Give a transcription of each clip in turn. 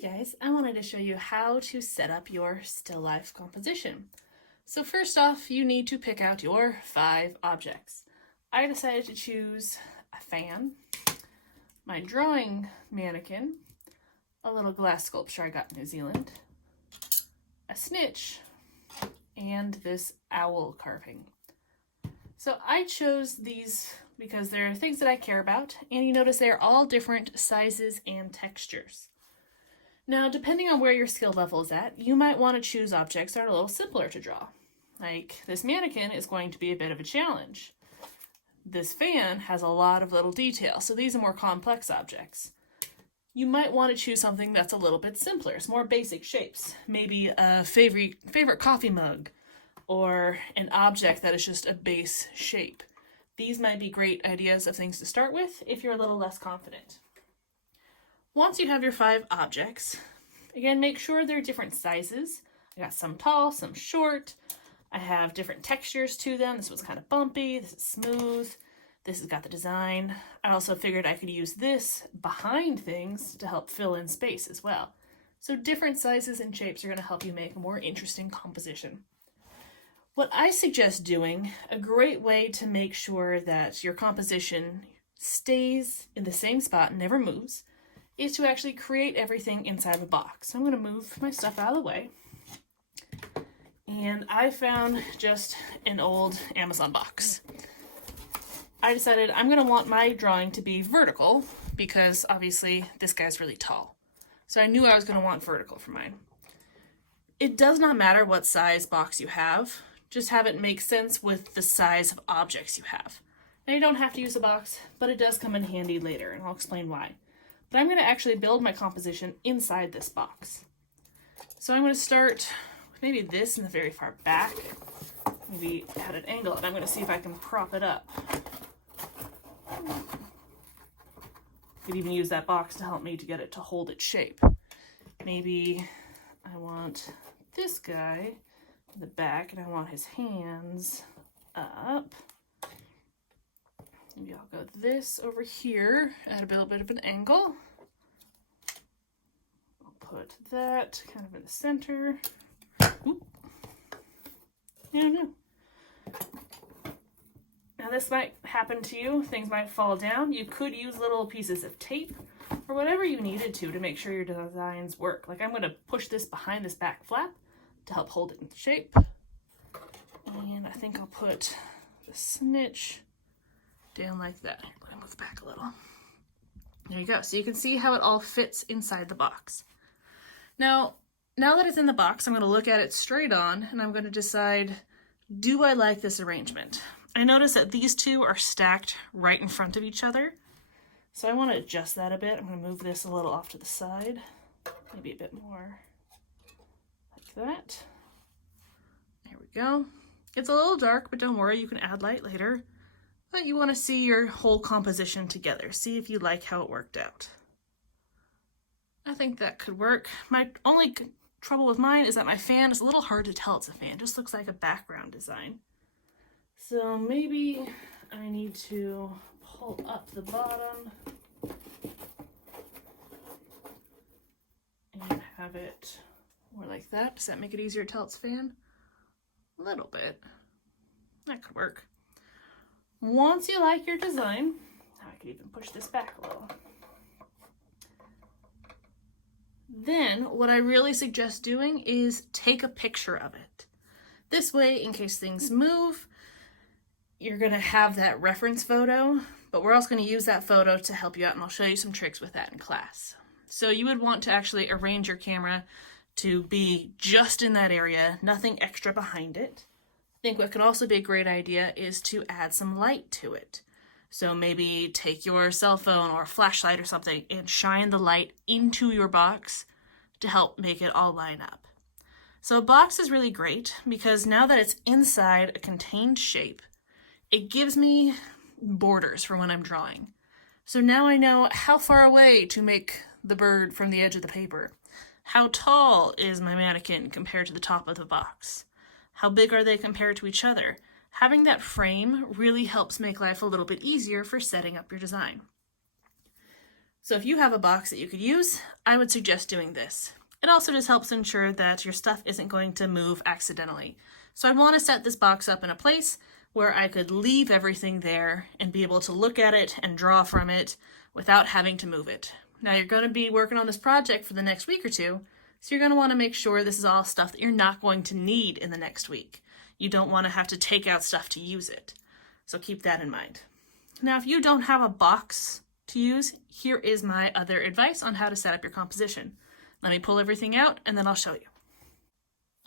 Hey guys, I wanted to show you how to set up your still life composition. So first off, you need to pick out your 5 objects. I decided to choose a fan, my drawing mannequin, a little glass sculpture I got in New Zealand, a snitch, and this owl carving. So I chose these because they're things that I care about, and you notice they're all different sizes and textures. Now, depending on where your skill level is at, you might want to choose objects that are a little simpler to draw. Like this mannequin is going to be a bit of a challenge. This fan has a lot of little detail, so these are more complex objects. You might want to choose something that's a little bit simpler. It's more basic shapes. Maybe a favorite coffee mug, or an object that is just a base shape. These might be great ideas of things to start with if you're a little less confident. Once you have your 5 objects, again, make sure they're different sizes. I got some tall, some short. I have different textures to them. This one's kind of bumpy, this is smooth. This has got the design. I also figured I could use this behind things to help fill in space as well. So different sizes and shapes are going to help you make a more interesting composition. What I suggest doing, a great way to make sure that your composition stays in the same spot and never moves, is to actually create everything inside of a box. So I'm going to move my stuff out of the way. And I found just an old Amazon box. I decided I'm going to want my drawing to be vertical because obviously this guy's really tall. So I knew I was going to want vertical for mine. It does not matter what size box you have, just have it make sense with the size of objects you have. Now you don't have to use a box, but it does come in handy later, and I'll explain why. But I'm going to actually build my composition inside this box. So I'm going to start with maybe this in the very far back, maybe at an angle, and I'm going to see if I can prop it up. Could even use that box to help me to get it to hold its shape. Maybe I want this guy in the back and I want his hands up. Maybe I'll go this over here at a little bit of an angle. I'll put that kind of in the center. Oop. No. Now this might happen to you. Things might fall down. You could use little pieces of tape or whatever you needed to make sure your designs work. Like I'm going to push this behind this back flap to help hold it in shape. And I think I'll put the snitch down like that. Let me move back a little. There you go. So you can see how it all fits inside the box. Now that it's in the box, I'm going to look at it straight on and I'm going to decide, do I like this arrangement? I notice that these two are stacked right in front of each other. So I want to adjust that a bit. I'm going to move this a little off to the side. Maybe a bit more like that. There we go. It's a little dark, but don't worry, you can add light later. But you want to see your whole composition together. See if you like how it worked out. I think that could work. My only trouble with mine is that my fan is a little hard to tell it's a fan. It just looks like a background design. So maybe I need to pull up the bottom and have it more like that. Does that make it easier to tell it's a fan? A little bit. That could work. Once you like your design, I could even push this back a little. Then what I really suggest doing is take a picture of it. This way, in case things move, you're going to have that reference photo, but we're also going to use that photo to help you out, and I'll show you some tricks with that in class. So you would want to actually arrange your camera to be just in that area, nothing extra behind it. I think what could also be a great idea is to add some light to it. So maybe take your cell phone or a flashlight or something and shine the light into your box to help make it all line up. So a box is really great because now that it's inside a contained shape, it gives me borders for when I'm drawing. So now I know how far away to make the bird from the edge of the paper. How tall is my mannequin compared to the top of the box? How big are they compared to each other? Having that frame really helps make life a little bit easier for setting up your design. So if you have a box that you could use, I would suggest doing this. It also just helps ensure that your stuff isn't going to move accidentally. So I want to set this box up in a place where I could leave everything there and be able to look at it and draw from it without having to move it. Now you're going to be working on this project for the next week or two, so you're going to want to make sure this is all stuff that you're not going to need in the next week. You don't want to have to take out stuff to use it. So keep that in mind. Now if you don't have a box to use, here is my other advice on how to set up your composition. Let me pull everything out and then I'll show you.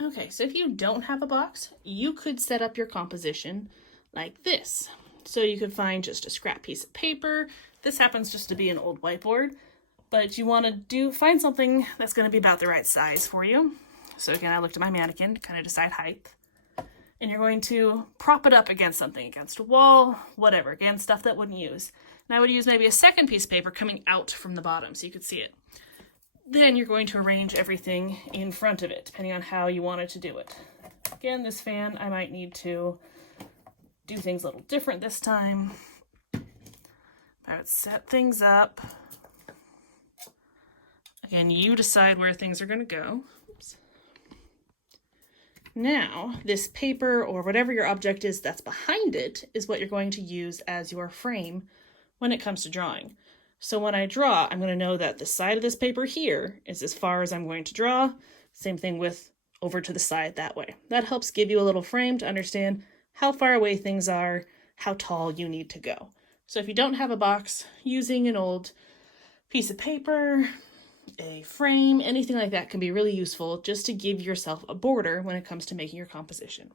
Okay, so if you don't have a box, you could set up your composition like this. So you could find just a scrap piece of paper. This happens just to be an old whiteboard, but you want to find something that's going to be about the right size for you. So again, I looked at my mannequin to kind of decide height. And you're going to prop it up against something, against a wall, whatever, again, stuff that wouldn't use. And I would use maybe a second piece of paper coming out from the bottom so you could see it. Then you're going to arrange everything in front of it, depending on how you wanted to do it. Again, this fan, I might need to do things a little different this time. I would set things up. Again, you decide where things are going to go. Oops. Now, this paper or whatever your object is that's behind it is what you're going to use as your frame when it comes to drawing. So when I draw, I'm going to know that the side of this paper here is as far as I'm going to draw. Same thing with over to the side that way. That helps give you a little frame to understand how far away things are, how tall you need to go. So if you don't have a box, using an old piece of paper, a frame, anything like that can be really useful just to give yourself a border when it comes to making your composition.